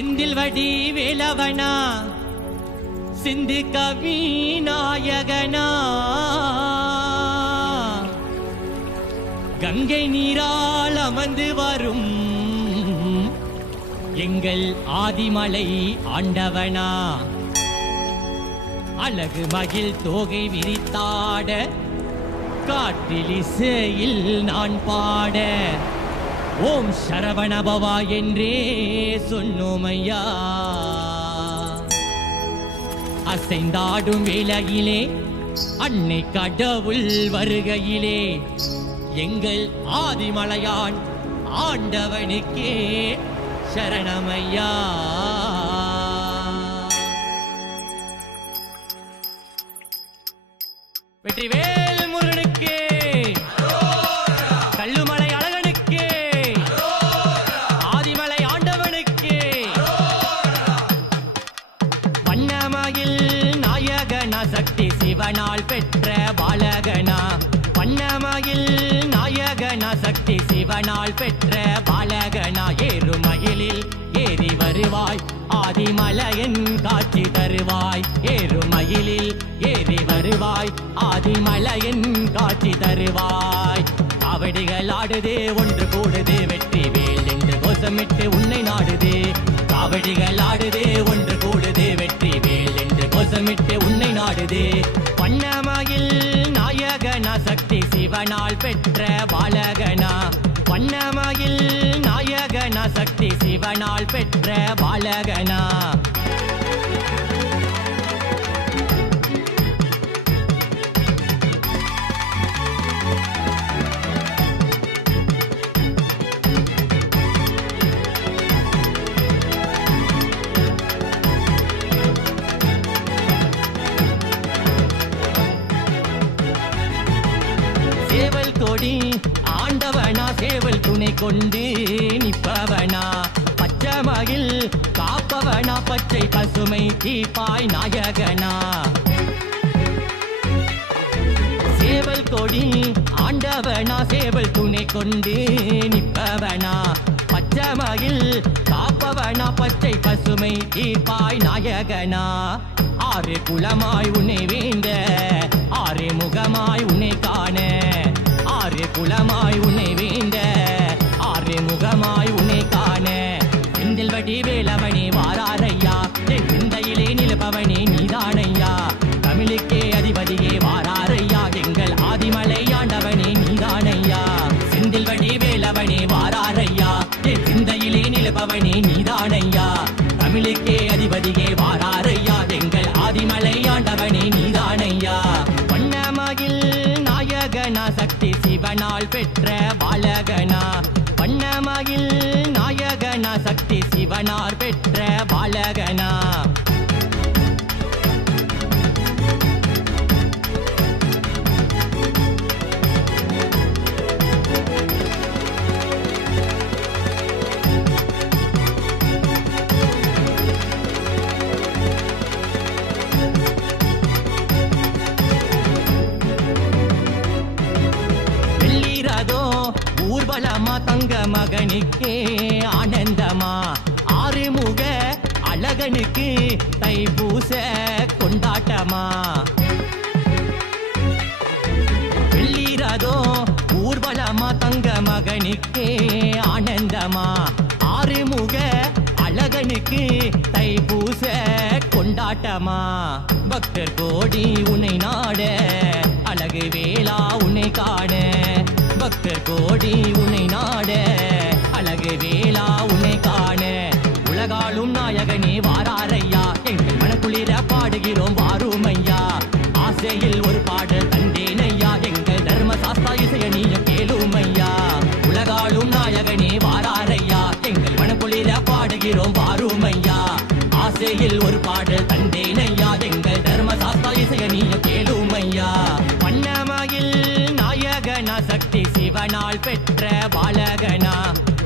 செந்தில் வடி வேலவனா சிந்து கவி நாயகனா கங்கை நீரால் அமர்ந்து வரும் எங்கள் ஆதிமலை ஆண்டவனா அழகு மகிழ் தோகை விரித்தாட காற்றில் இசையில் நான் பாட ஓம் சரவணபவா என்றே சொன்னோமையா. அசைந்தாடும் வேளையிலே அன்னை கடவுள் வருகையிலே எங்கள் ஆதிமலையான் ஆண்டவனுக்கே சரணமையா. வெற்றிவேல் முருகனுக்கு, கல்லுமலை அழகனுக்கு, ஆதிமலை ஆண்டவனுக்கு. வண்ணமயில் நாயகனா சக்தி சிவனால் பெற்ற பாலகனா. வண்ணமயில் நாயகனா சக்தி சிவனால் பெற்ற பாலகனா. ஏறுமயிலில் ஏறி வருவாய் ஆதிமலையன் காட்சி தருவாய். ஏறுமயிலில் ஏறி வருவாய் ஆதிமலையன் காட்சி தருவாய். காவடிகள் ஆடுதே ஒன்று கூடுது வெற்றி வேல் என்று கோஷமிட்டு உன்னை நாடுதே. காவடிகள் ஆடுதே ஒன்று கூடுது வெற்றி வேல் என்று கோஷமிட்டு உன்னை நாடுதே. வண்ணமயில் நாயகனா சக்தி சிவனால் பெற்ற பாலகனா. வண்ணமயில் நாயகனா சக்தி சிவனால் பெற்ற பாலகனா. சேவல் கொடி ஆண்டவனா சேவல் துணை கொண்டு நிற்பவனா. பச்சமகில் காப்பவனா பச்சை பசுமை தீப்பாய் நாயகனா. சேவல் கொடி ஆண்டவனா சேவல் துணை கொண்டு நிற்பவனா. பச்சமகில் காப்பவனா பச்சை பசுமை தீப்பாய் நாயகனா. ஆறு குலமாய் உன்னை வேண்ட ஆறு முகமாய் உன்னை காண. ஆறு குலமாய் உன்னை வேண்ட ஆறு முகமாய் உன்னை காண. செந்தில் வடி வேலவனே வாராரையா என் சிந்தையிலே நிலப்பவனே நீதானையா. தமிழுக்கே அதிபதியே வாராரையா எங்கள் ஆதிமலை ஆண்டவனே நீதானையா. செந்தில் வடி வேலவனே வாராரையா என் சிந்தையிலே நிலப்பவனே நீதானையா. தமிழுக்கே அதிபதியே வாராரையா எங்கள் ஆதிமலை ஆண்டவனே நீதானையா. வண்ணமயில் நாயகனா சக்தி சிவனால் பெற்ற பாலகனா. வண்ணமயில் நாயகனா சக்தி சிவனார் பெற்ற பாலகனா. ஊர்வலமா தங்க மகனுக்கே ஆனந்தமா. ஆறுமுக அழகனுக்கு தைப்பூச கொண்டாட்டமா. வெள்ளீரதோ ஊர்வலமா தங்க மகனுக்கே ஆனந்தமா. ஆறுமுக அழகனுக்கு தைப்பூச கொண்டாட்டமா. பக்தர் கோடி உன்னை நாட அழகு வேளா உன்னை காண. பக்தர் கோடி உன்னை நாட அழகு வேளா உன்னை காண. உலகாளும் நாயகனே வாராரையா எங்கள் மனக்குளிர பாடுகிறோம் வாருமையா. ஆசையில் ஒரு பாடல் தந்தேனையா எங்கள் தர்ம சாஸ்தா இசைய நீயும் கேளுமையா. உலகாளும் நாயகனே வாராரையா எங்கள் மனக்குளிர பாடுகிறோம் வாருமையா. ஆசையில் ஒரு பாடல் தந்தேனையா எங்கள் தர்ம சாஸ்தா இசைய நீயும் கேளுமையா. வண்ணமயில் நாயகனா சக்தி சிவனால் பெற்ற பாலகனா.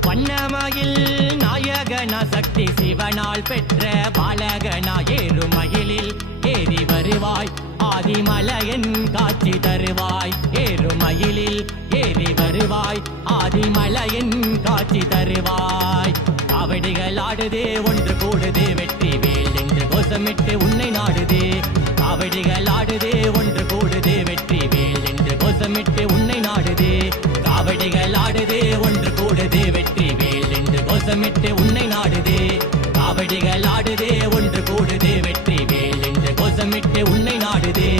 வண்ணமயில் நாயகனா சக்தி சிவனால் பெற்ற பாலகனா. ஏறுமயிலில் ஏறி வருவாய் ஆதிமலையன் காட்சி தருவாய். ஏறுமயிலில் ஏறி வருவாய் ஆதிமலையன் காட்சி தருவாய். காவடிகள் ஆடுதே ஒன்று கூடுதே வெற்றி வேல் என்று கோஷமிட்டு உன்னை நாடுதே காவடிகள் ஆடுதே ஒன்று கூடுதே வெற்றி வேல் என்று கோஷமிட்டு உன்னை நாடுதே காவடிகள் ஆடுதே ஒன்று கூடுதே வெற்றி வேல் என்று கோஷமிட்டு உன்னை நாடுதே காவடிகள் ஆடுதே ஒன்று கூடுதே வெற்றி வேல் என்று கோஷமிட்டு உன்னை நாடுதே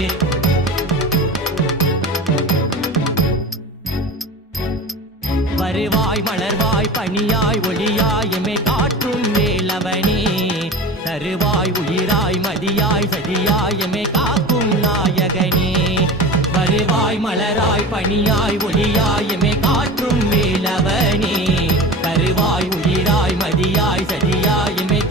வருவாய் மலர்வாய் பனியாய் ஒளியாய் எம்மை காற்றும் வேலவனே தருவாய் உயிராய் மதியாய் சதியாய் எம்மை காக்கும் நாயகனே வருவாய் மலராய் பனியாய் ஒளியாய் எம்மை காற்றும் வேலவனே தருவாய் உயிராய் மதியாய் சதியாய் எம்மை